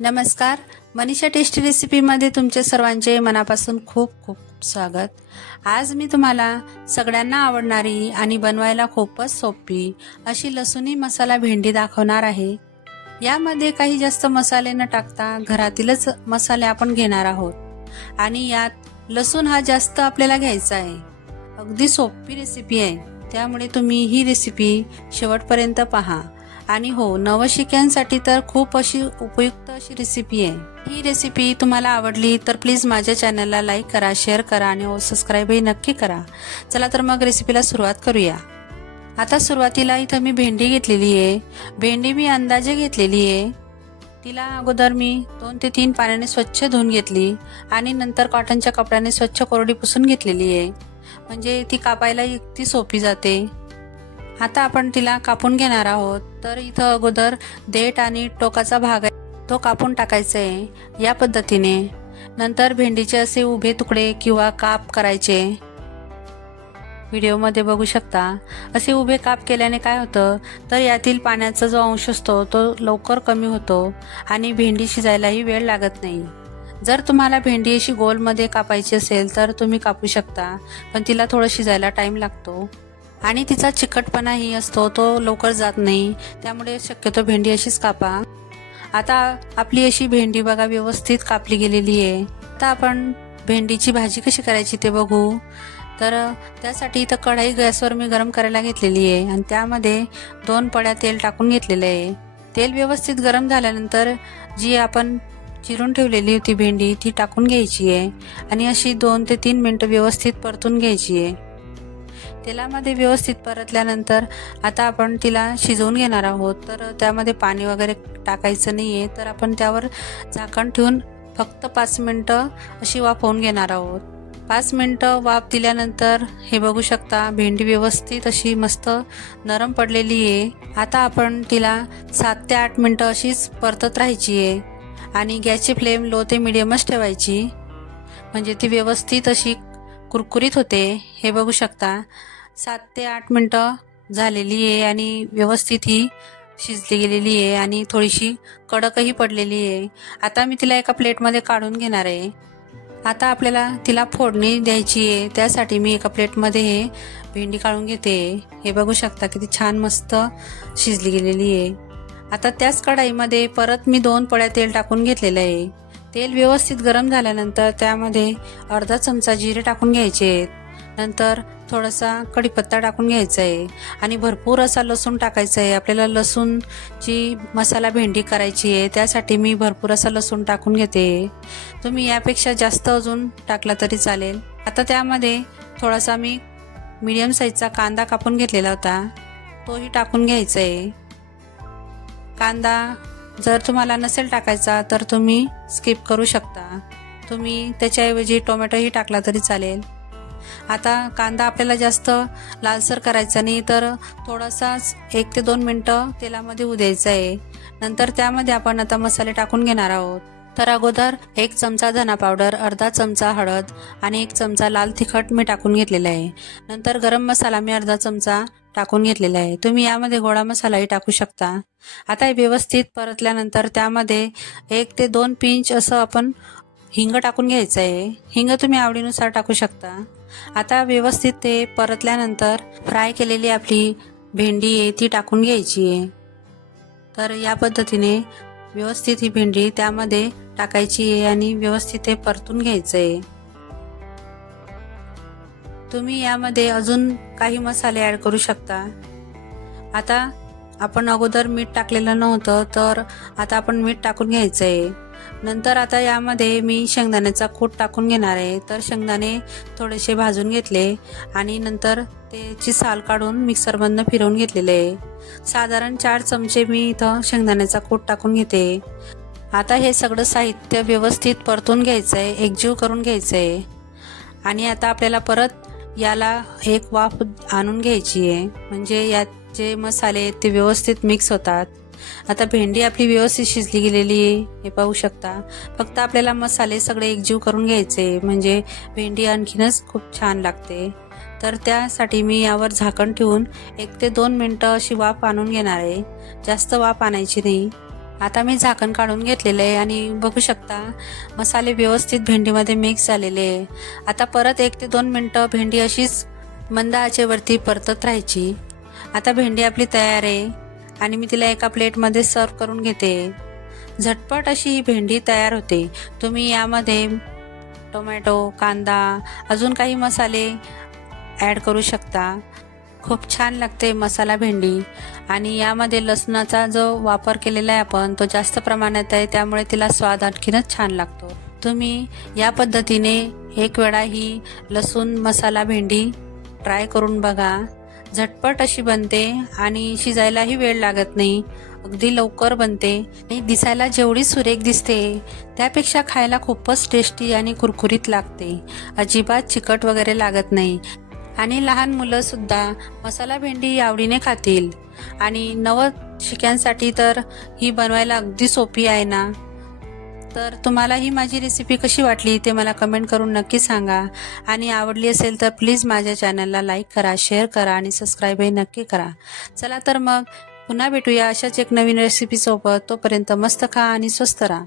नमस्कार, मनीषा टेस्टी रेसिपीमध्ये तुमचे सर्वांचे मनापासून खूप खूप स्वागत। आज मी तुम्हाला सगळ्यांना आवडणारी आणि बनवायला खूपच सोपी अशी लसूणी मसाला भेंडी दाखवणार आहे। यामध्ये काही जास्त मसाले न टाकता घरातीलच मसाले आपण घेणार आहोत आणि यात लसूण हा जास्त आपल्याला घ्यायचा आहे। अगदी सोपी रेसिपी आहे, त्यामुळे तुम्ही ही रेसिपी शेवटपर्यंत पहा। आणि हो, नवशिक्यांसाठी तर खूप अशी उपयुक्त अशी रेसिपी आहे। ही रेसिपी तुम्हाला आवडली तर प्लीज माझ्या चॅनलला लाईक करा, शेअर करा आणि सबस्क्राईबही नक्की करा। चला तर मग रेसिपीला सुरुवात करूया। आता सुरुवातीला इथं मी भेंडी घेतलेली आहे। भेंडी मी अंदाजे घेतलेली आहे। तिला अगोदर मी 2 ते 3 पाण्याने स्वच्छ धुवून घेतली आणि नंतर कॉटनच्या कपड्याने स्वच्छ कोरडी पुसून घेतलेली आहे, म्हणजे ती कापायला इतकी सोपी जाते। आता आपण तिला कापून घेणार आहोत। तर इथं अगोदर देठ आणि टोकाचा भाग आहे तो कापून टाकायचा आहे या पद्धतीने। नंतर भेंडीचे असे उभे तुकडे किंवा काप करायचे। व्हिडिओमध्ये बघू शकता, असे उभे काप केल्याने काय होतं तर यातील पाण्याचा जो अंश असतो तो लवकर कमी होतो आणि भेंडी शिजायलाही वेळ लागत नाही। जर तुम्हाला भेंडी अशी गोलमध्ये कापायची असेल तर तुम्ही कापू शकता, पण तिला थोडं शिजायला टाइम लागतो आणि तिचा चिकटपणाही असतो, तो लवकर जात नाही, त्यामुळे शक्यतो भेंडी अशीच कापा। आता आपली अशी भेंडी बघा व्यवस्थित कापली गेलेली आहे। आता आपण भेंडीची भाजी कशी करायची ते बघू। तर त्यासाठी इथं कढई गॅसवर मी गरम करायला घेतलेली आहे आणि त्यामध्ये 2 पळ्या तेल टाकून घेतलेले आहे। तेल व्यवस्थित गरम झाल्यानंतर जी आपण चिरून ठेवलेली होती भेंडी ती टाकून घ्यायची आहे आणि अशी 2 ते 3 मिनिटं व्यवस्थित परतून घ्यायची आहे। तेलामध्ये व्यवस्थित परतल्यानंतर आता आपण तिला शिजवून घेणार आहोत। तर त्यामध्ये पाणी वगैरे टाकायचं नाहीये, तर आपण त्यावर झाकण ठेवून फक्त 5 मिनिटं अशी वाफवून घेणार आहोत। 5 मिनिटं वाफ दिल्यानंतर हे बघू शकता, भेंडी व्यवस्थित अशी मस्त नरम पडलेली आहे। आता आपण तिला 7 ते 8 मिनिटं अशीच परतत राहायची आहे आणि गॅसची फ्लेम लो ते मीडियमच ठेवायची, म्हणजे ती व्यवस्थित अशी कुरकुरीत होते। हे बघू शकता 7 ते 8 मिनिटं झालेली आहे आणि व्यवस्थित ही शिजली गेलेली आहे आणि थोडीशी कडकही पडलेली आहे। आता मी तिला एका प्लेटमध्ये काढून घेणार आहे। आता आपल्याला तिला फोडणी द्यायची आहे, त्यासाठी मी एका प्लेटमध्ये हे भेंडी काढून घेते। हे बघू शकता किती छान मस्त शिजली गेलेली आहे। आता त्याच कढईमध्ये परत मी 2 पळ्या तेल टाकून घेतलेलं आहे। तेल व्यवस्थित गरम झाल्यानंतर त्यामध्ये अर्धा चमचा जिरे टाकून घ्यायचे आहेत, नंतर थोडासा कढीपत्ता टाकून घ्यायचा आहे आणि भरपूर असा लसूण टाकायचा आहे। आपल्याला लसूणची मसाला भेंडी करायची आहे, त्यासाठी मी भरपूर असा लसूण टाकून घेते। तुम्ही यापेक्षा जास्त अजून टाकला तरी चालेल। आता त्यामध्ये थोडासा मी मीडियम साईजचा कांदा कापून घेतलेला होता, तोही टाकून घ्यायचा आहे। कांदा जर तुम्हाला नसेल टाकायचा तर तुम्ही स्किप करू शकता, तुम्ही त्याच्याऐवजी टोमॅटोही टाकला तरी चालेल। आता कांदा आपल्याला जास्त लालसर करायचा नाही, तर थोडासाच 1 ते 2 मिनिटं तेलामध्ये होऊ द्यायचा आहे। नंतर त्यामध्ये आपण आता मसाले टाकून घेणार आहोत। तर अगोदर 1 चमचा धना पावडर, अर्धा चमचा हळद आणि 1 चमचा लाल तिखट मी टाकून घेतलेला आहे। नंतर गरम मसाला मी अर्धा चमचा टाकून घेतलेला आहे, तुम्ही यामध्ये गोडा मसालाही टाकू शकता। आता हे व्यवस्थित परतल्यानंतर त्यामध्ये 1 ते 2 पिंच असं आपण हिंग टाकून घ्यायचं आहे। हिंग तुम्ही आवडीनुसार टाकू शकता। आता व्यवस्थित ते परतल्यानंतर फ्राय केलेली आपली भेंडी आहे ती टाकून घ्यायची आहे। तर या पद्धतीने व्यवस्थित ही भेंडी त्यामध्ये टाकायची आहे आणि व्यवस्थित ते परतून घ्यायचं आहे। तुम्ही यामध्ये अजून काही मसाले ऍड करू शकता। आता आपण अगोदर मीठ टाकलेलं नव्हतं, तर आता आपण मीठ टाकून घ्यायचं आहे। नंतर आता यामध्ये मी शेंगदाण्याचा कूट टाकून घेणार आहे। तर शेंगदाणे थोडेसे भाजून घेतले आणि नंतर त्याची साल काढून मिक्सरमधनं फिरवून घेतलेले आहे। साधारण 4 चमचे मी इथं शेंगदाण्याचा कूट टाकून घेते। आता हे सगळं साहित्य व्यवस्थित परतून घ्यायचं आहे, एकजीव करून घ्यायचं आहे आणि आता आपल्याला परत याला एक वाफ आणून घ्यायची आहे, म्हणजे यात जे मसाले आहेत ते व्यवस्थित मिक्स होतात। आता भेंडी आपली व्यवस्थित शिजली गेलेली आहे, हे पाहू शकता। फक्त आपल्याला मसाले सगळे एकजीव करून घ्यायचे, म्हणजे भेंडी आणखीनच खूप छान लागते। तर त्यासाठी मी यावर झाकण ठेवून 1 ते 2 मिनिटं अशी वाफ आणून घेणार आहे, जास्त वाफ आणायची नाही। आता मी झाकण काढून घेतलेलं आहे आणि बघू शकता मसाले व्यवस्थित भेंडीमध्ये मिक्स झालेले आहे. आता परत 1 ते 2 मिनिटं भेंडी अशीच मंद आचेवरती परतत राहायची. आता भेंडी आपली तयार आहे आणि मी तिला एका प्लेटमध्ये सर्व करून घेते. झटपट अशी ही भेंडी तयार होते. तुम्ही यामध्ये टोमॅटो, कांदा, अजून काही मसाले ॲड करू शकता. खूप छान लागते मसाला भेंडी आणि यामध्ये लसणाचा जो वापर केलेला आहे आपण तो जास्त प्रमाणात आहे, त्यामुळे तिला स्वाद आणखीनच छान लागतो. तुम्ही या पद्धतीने एक वेळा ही लसूण मसाला भेंडी ट्राय करून बघा. झटपट अशी बनते आणि शिजायलाही वेळ लागत नाही. अगदी लवकर बनते आणि दिसायला जेवढी सुरेख दिसते त्यापेक्षा खायला खूपच टेस्टी आणि कुरकुरीत लागते. अजिबात चिकट वगैरे लागत नाही आणि लहान मुलं सुद्धा मसाला भेंडी आवडीने खातील. आणि नवशिक्यांसाठी तर ही बनवायला अगदी सोपी आहे ना. तर तुम्हाला ही माझी रेसिपी कशी वाटली ते मला कमेंट करून नक्की सांगा. आणि आवडली असेल तर प्लीज माझ्या चॅनलला लाईक करा, शेअर करा आणि सबस्क्राईबही नक्की करा. चला तर मग पुन्हा भेटूया अशाच एक नवीन रेसिपी सोबत. तोपर्यंत मस्त खा आणि स्वस्त राहा.